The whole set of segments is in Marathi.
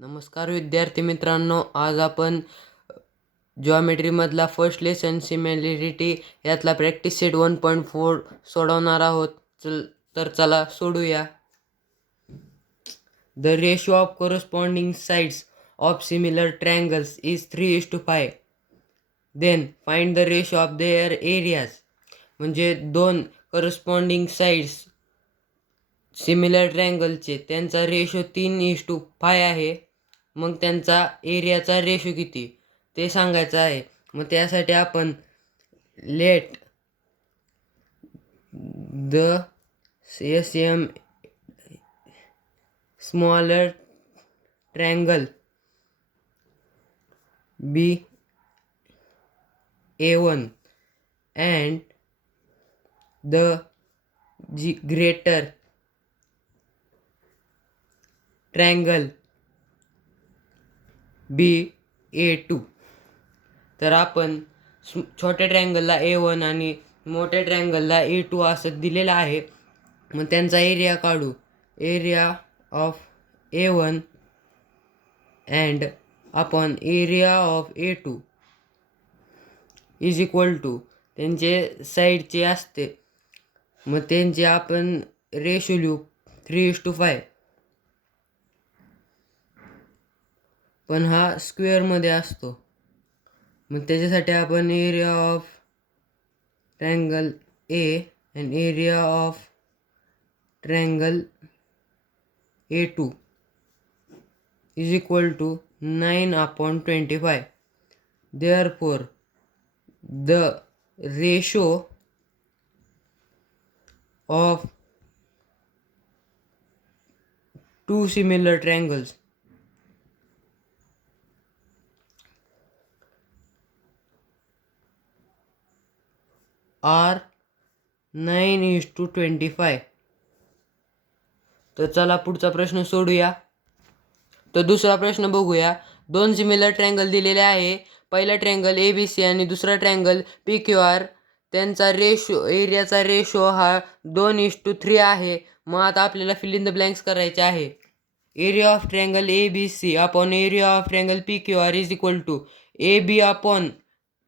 नमस्कार विद्यार्थी मित्रांनो, आज आपण जॉमेट्रीमधला फर्स्ट लेसन सिमिलॅरिटी यातला प्रॅक्टिस सेट 1.4 सोडवणार आहोत. तर चला सोडूया. The ratio of corresponding sides of similar triangles is 3:5. Then find the ratio of their areas. म्हणजे दोन करस्पॉन्डिंग साईड्स सिमिलर ट्रायंगलचे त्यांचा रेशो 3:5 आहे. मग त्यांचा एरियाचा रेशो किती ते सांगायचं आहे. मग त्यासाठी आपण let them smaller triangle be A1 and the greater triangle BA2. तर आपण छोट्या ट्रायंगलला A1 आणि मोठ्या ट्रायंगलला A2 असं दिलेलं आहे. मग त्यांचा एरिया काढू. Area of A1 and upon area of A2 is equal to त्यांचे साईडचे असते. मग त्यांचे आपण रेशो लिहू 3:5. पण हा स्क्वेअरमध्ये असतो. मग त्याच्यासाठी आपण area of triangle A and area of triangle A2 is equal to 9/25. Therefore the ratio of two similar triangles are 9:25. तर चला पुढचा प्रश्न सोडूया. तर दुसरा प्रश्न बघूया. दोन सिमिलर ट्रायंगल दिलेले आहे. पहिला ट्रायंगल ABC आणि दुसरा ट्रायंगल PQR. त्यांचा रेशो एरियाचा रेशो हा 2:3 आहे. मग आता आपल्याला फिल इन द ब्लँक्स करायचे आहे. Area of triangle ABC upon area of triangle PQR is equal to AB upon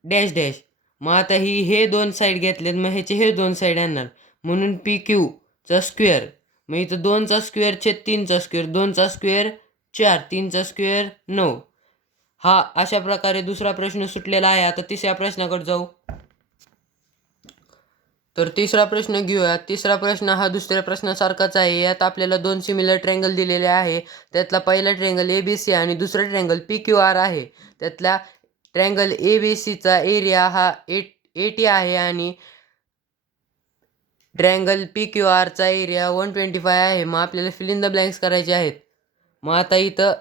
dash dash. मग आता हे दोन साईड घेतलेत, मग ह्याचे हे दोन साईड येणार म्हणून PQचा स्क्वेअर. मग इथं 2चा स्क्वेअर छेद 3चा स्क्वेअर, 2चा स्क्वेअर 4, 3चा स्क्वेअर 9. हा अशा प्रकारे दुसरा प्रश्न सुटलेला आहे. आता तिसऱ्या प्रश्नाकडे जाऊ. तर तिसरा प्रश्न घेऊया. तिसरा प्रश्न हा दुसऱ्या प्रश्नासारखाच आहे. यात आपल्याला दोन सिमिलर ट्रायंगल दिलेले आहे. त्यातला पहिला ट्रायंगल ABC आणि दुसरा ट्रायंगल PQR आहे. त्यातल्या ट्रायंगल ABCचा एरिया हा 80 आहे आणि ट्रायंगल PQRचा एरिया 125 आहे. मग आपल्याला फिल इन द ब्लँक्स करायचे आहेत. मग आता इथं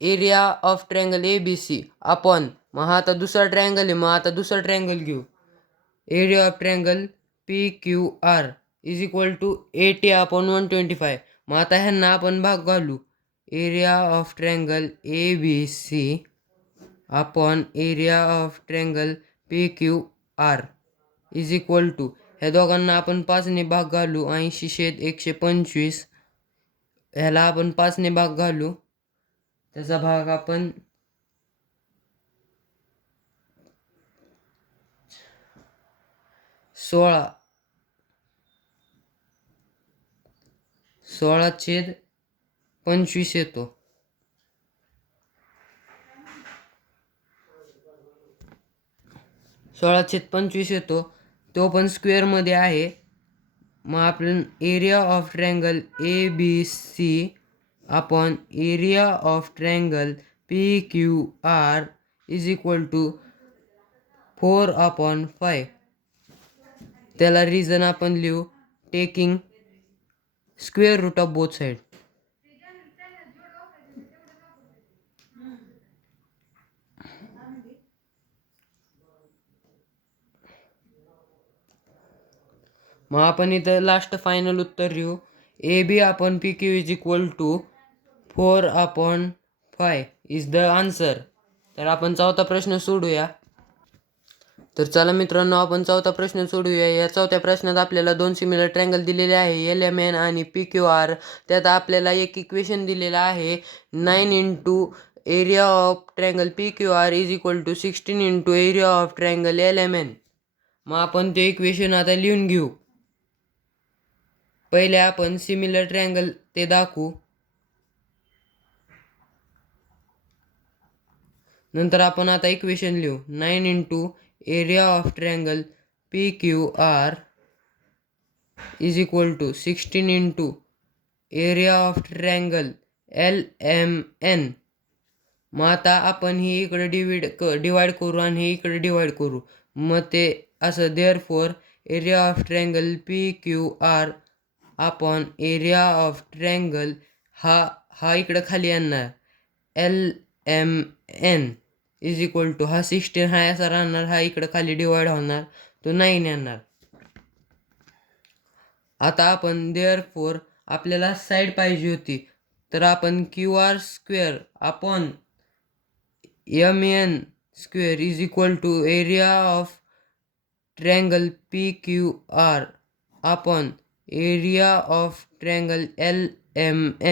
area of triangle ABC upon, मग हा आता दुसरा ट्रायंगल आहे, मग आता दुसरा ट्रायंगल घेऊ. Area of triangle PQR is equal to 80 upon 125. मग आता ह्यांना आपण भाग घालू. Area of triangle ABC upon area of triangle PQR is equal to, ह्या दोघांना आपण 5ने भाग घालू. 80/125. ह्याला आपण 5ने भाग घालू. त्याचा भाग आपण 16/25 येतो. तो पण स्क्वेअरमध्ये आहे. मग आपण area of triangle ABC upon area of triangle PQR is equal to 4/5. त्याला रिझन आपण लिहू taking square root of both side. मग आपण इथं लास्ट फायनल उत्तर लिहू. AB upon PQ is equal to 4/5 is the answer. तर आपण चौथा प्रश्न सोडूया. तर चला मित्रांनो, आपण चौथा प्रश्न सोडूया. या चौथ्या प्रश्नात आपल्याला दोन सिमिलर ट्रँगल दिलेले आहे, LMN आणि PQR. त्यात आपल्याला एक इक्वेशन दिलेलं आहे, 9 into area of triangle PQR is equal to 16 into area of triangle LMN. मग आपण ते इक्वेशन आता लिहून घेऊ. पहिले आपण सिमिलर ट्रँगल ते दाखवू, नंतर आपण आता इक्वेशन लिहू. 9 into area of triangle PQR is equal to 16 into area of triangle LMN. मग आता आपण ही इकडे डिवाइड करू आणि हे इकडे डिवाइड करू. मग ते असं, therefore area of triangle PQR upon area of triangle हा इकडं खाली आणणार LMN इज इक्वल टू, हा 16 हा असा राहणार, हा इकडं खाली डिवाइड होणार, तो 9 येणार. आता आपण देअरफॉर आपल्याला साईड पाहिजे होती, तर आपण QR square upon MN square is equal to area of triangle PQR upon area of triangle LMN